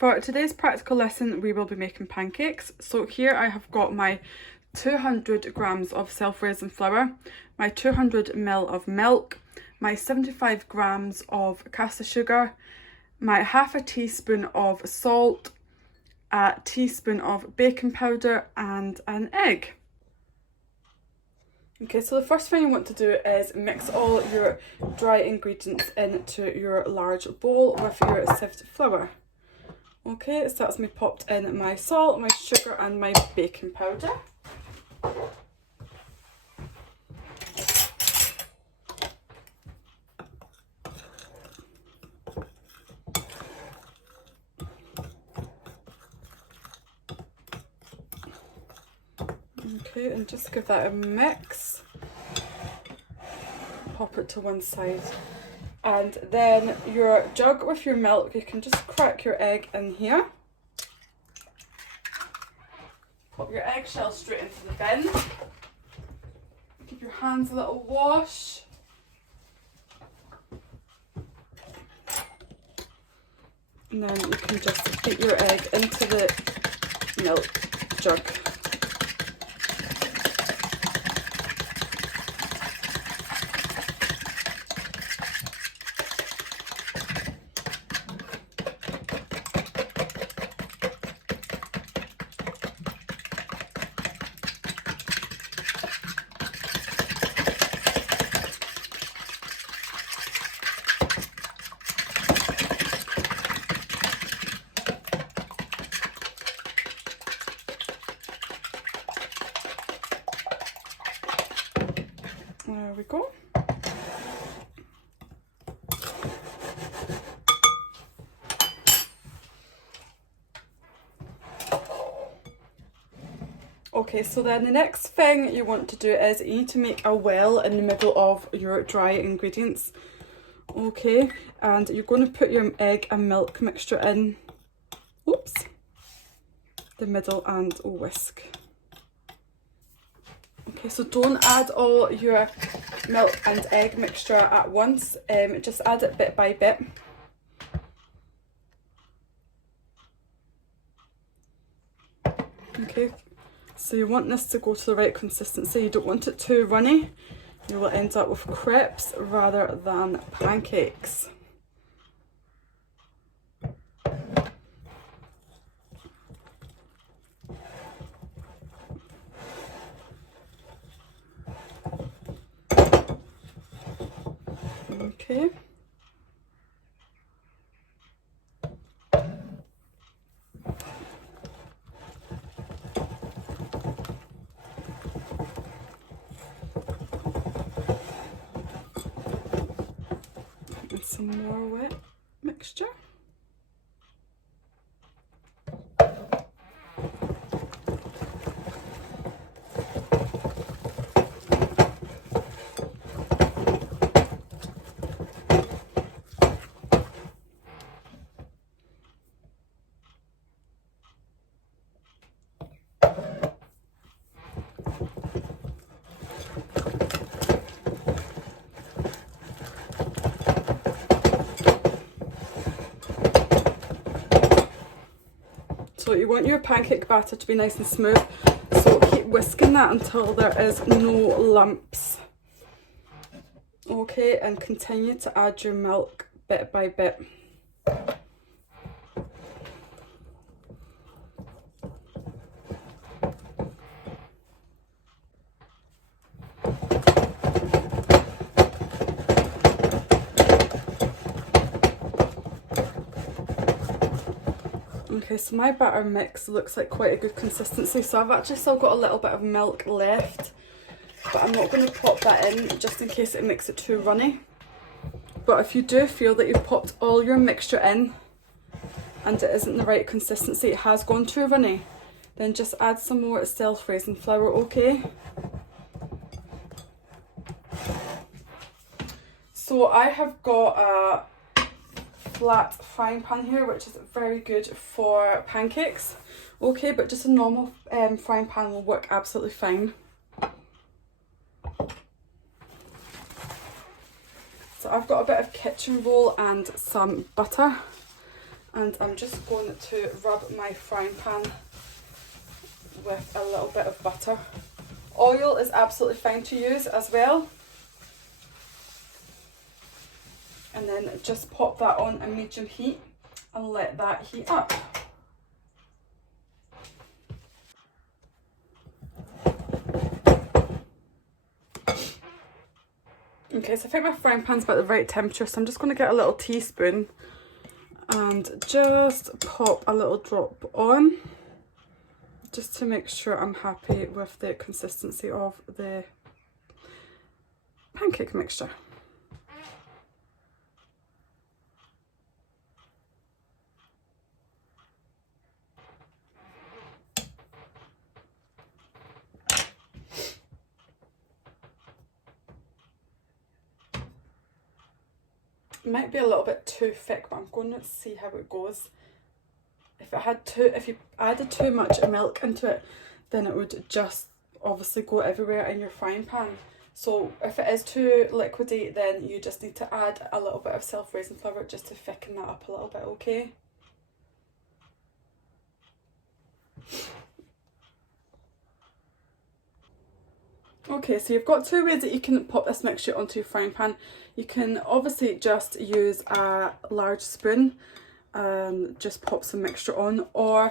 For today's practical lesson, we will be making pancakes. So here I have got my 200 grams of self-raising flour, my 200 ml of milk, my 75 grams of caster sugar, my half a teaspoon of salt, a teaspoon of baking powder and an egg. Okay, so the first thing you want to do is mix all your dry ingredients into your large bowl with your sifted flour. Okay, so that's me popped in my salt, my sugar and my baking powder. Okay, and just give that a mix. Pop it to one side. And then your jug with your milk, you can just crack your egg in here. Pop your eggshell straight into the bin. Give your hands a little wash. And then you can just beat your egg into the milk jug. There we go. Okay, so then the next thing you want to do is you need to make a well in the middle of your dry ingredients. Okay, and you're going to put your egg and milk mixture in, the middle and whisk. Okay, so don't add all your milk and egg mixture at once, just add it bit by bit. Okay, so you want this to go to the right consistency, you don't want it too runny, you will end up with crepes rather than pancakes. Okay. And some more wet mixture. So you want your pancake batter to be nice and smooth, so keep whisking that until there is no lumps. Okay, and continue to add your milk bit by bit. Okay, so my batter mix looks like quite a good consistency, so I've actually still got a little bit of milk left, but I'm not going to pop that in just in case it makes it too runny. But if you do feel that you've popped all your mixture in and it isn't the right consistency, it has gone too runny, then just add some more self-raising flour, okay? So I have got a flat frying pan here, which is very good for pancakes. Okay, but just a normal frying pan will work absolutely fine. So I've got a bit of kitchen roll and some butter, And I'm just going to rub my frying pan with a little bit of butter. Oil is absolutely fine to use as well. And then just pop that on a medium heat and let that heat up. Okay, so I think my frying pan's about the right temperature, so I'm just going to get a little teaspoon and just pop a little drop on, just to make sure I'm happy with the consistency of the pancake mixture. It might be a little bit too thick, but I'm going to see how it goes. If you added too much milk into it, then it would just obviously go everywhere in your frying pan. So if it is too liquidy, then you just need to add a little bit of self-raising flour just to thicken that up a little bit, okay? Okay, so you've got two ways that you can pop this mixture onto your frying pan. You can obviously just use a large spoon and just pop some mixture on, or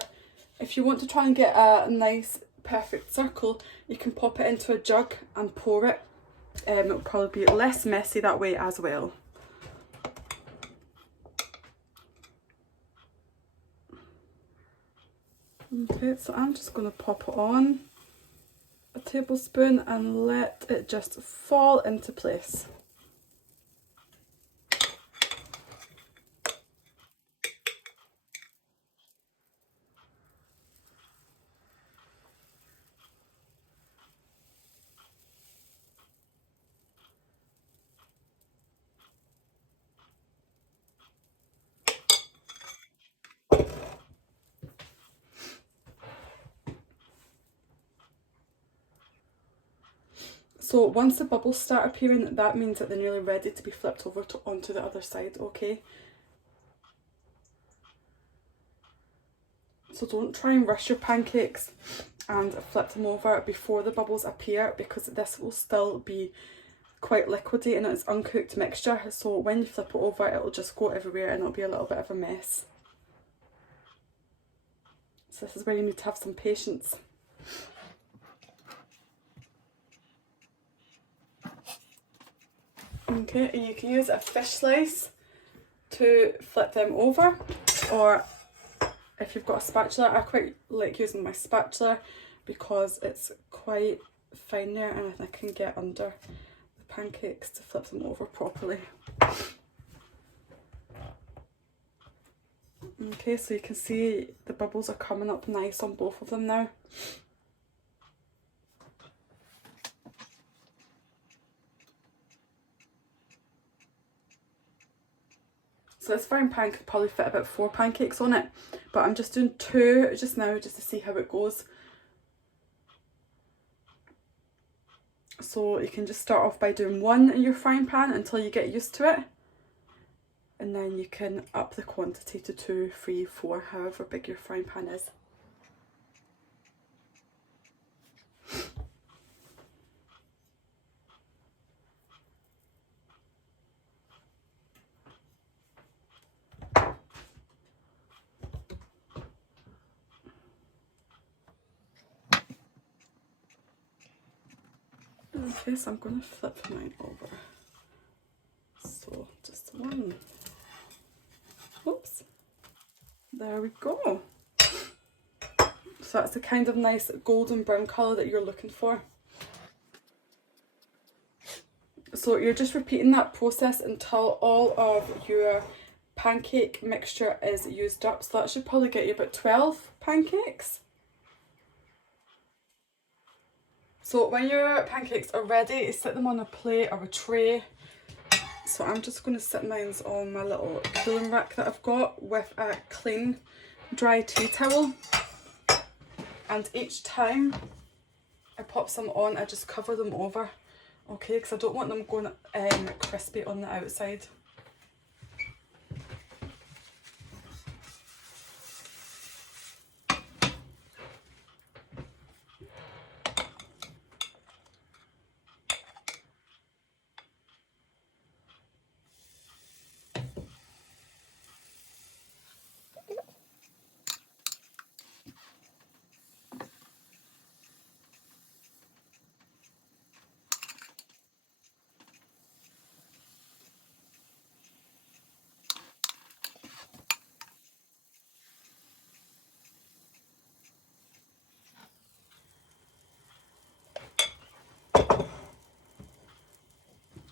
if you want to try and get a nice perfect circle, you can pop it into a jug and pour it. It'll probably be less messy that way as well. Okay, so I'm just going to pop it on a tablespoon and let it just fall into place. So once the bubbles start appearing, that means that they're nearly ready to be flipped over onto the other side, okay? So don't try and rush your pancakes and flip them over before the bubbles appear, because this will still be quite liquidy and it's uncooked mixture. So when you flip it over, it'll just go everywhere and it'll be a little bit of a mess. So this is where you need to have some patience. Okay, and you can use a fish slice to flip them over, or if you've got a spatula, I quite like using my spatula because it's quite fine there and I can get under the pancakes to flip them over properly. Okay, so you can see the bubbles are coming up nice on both of them now. So this frying pan could probably fit about 4 pancakes on it, but I'm just doing 2 just now just to see how it goes. So you can just start off by doing 1 in your frying pan until you get used to it, and then you can up the quantity to 2, 3, 4, however big your frying pan is. Okay, so I'm going to flip mine over. So just 1. Oops. There we go. So that's the kind of nice golden brown colour that you're looking for. So you're just repeating that process until all of your pancake mixture is used up. So that should probably get you about 12 pancakes. So when your pancakes are ready, sit them on a plate or a tray. So I'm just going to sit mine on my little cooling rack that I've got with a clean dry tea towel. And each time I pop some on, I just cover them over, okay, because I don't want them going crispy on the outside.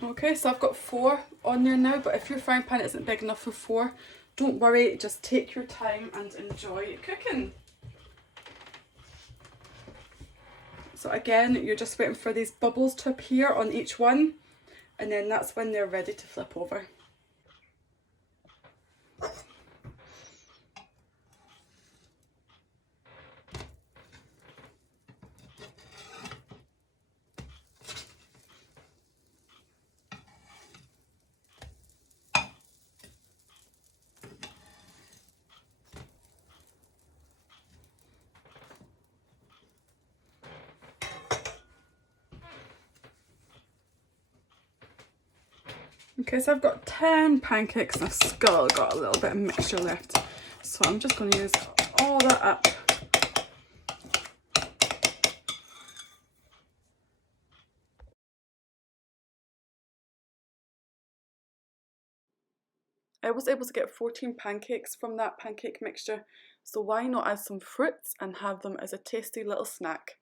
Okay, so I've got 4 on there now, but if your frying pan isn't big enough for 4, don't worry, just take your time and enjoy cooking. So again, you're just waiting for these bubbles to appear on each one, and then that's when they're ready to flip over. Okay, so I've got 10 pancakes and I've still got a little bit of mixture left. So I'm just going to use all that up. I was able to get 14 pancakes from that pancake mixture, so why not add some fruits and have them as a tasty little snack.